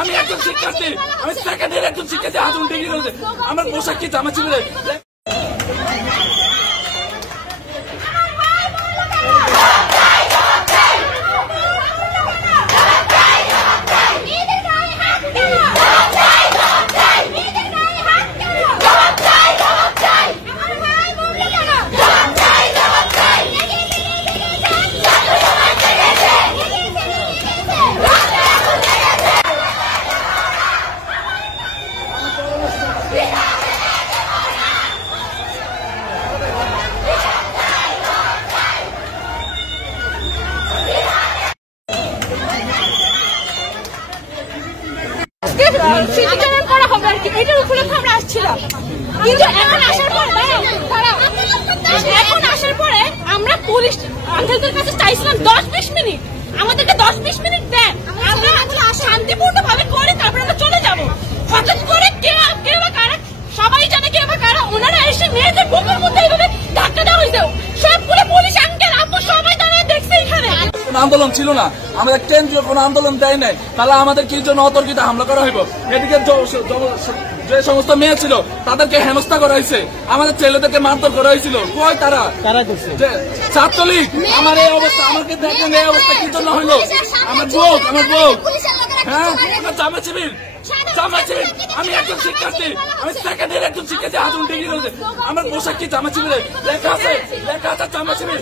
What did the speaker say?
আমি একজন শিক্ষার্থী, আমি সেকেন্ড ইয়ার একজন শিক্ষার্থী, হাজুন ডিগ্রি রয়েছে। আমার পোশাক কি জামা ছিল? এটার উপলক্ষে আমরা আসছিলাম, কিন্তু এখন আসার পরে আমরা পুলিশ আঙ্কেলদের কাছে চাইছিলাম 10-20 মিনিট, আমাদেরকে 10-20 মিনিট দেন, আমরা শান্তিপূর্ণ ভাবে করে তারপর আমরা চলে যাবো। হঠাৎ করে কেউ বা কারা, সবাই জানে কেউ বা কারা, ওনারা এসে মেয়েদের বুকের মধ্যে এইভাবে ধাক্কা দেওয়া হয়েছে। সবগুলো পুলিশ আঙ্কেল আপু সবাই তারা দেখছে এখানে। কোন আন্দোলন ছিল না, আমাদের কেন্দ্রীয় কোন আন্দোলন দেয় নাই, তাহলে আমাদের কি জন্য অতর্কিত হামলা করা হইব? এদিকে যে সমস্ত মেয়ে ছিল তাদেরকে হেনস্থা করা হয়েছে, আমাদের ছেলেদেরকে মারধর করা হয়েছিল। কই তারা? ছাত্রলীগ। আমার এই অবস্থা, আমাকে দেখেন এই অবস্থা কি জন্য হইলো? আমার বউ হ্যাঁ, জামা শিবির। আমি একজন শিক্ষার্থী, আমি সেকেন্ড ইয়ার একজন শিক্ষার্থী, হাজুন ডিগ্রি রয়েছে। আমার পোশাক কি জামা শিবিরে লেখা আছে জামা শিবির।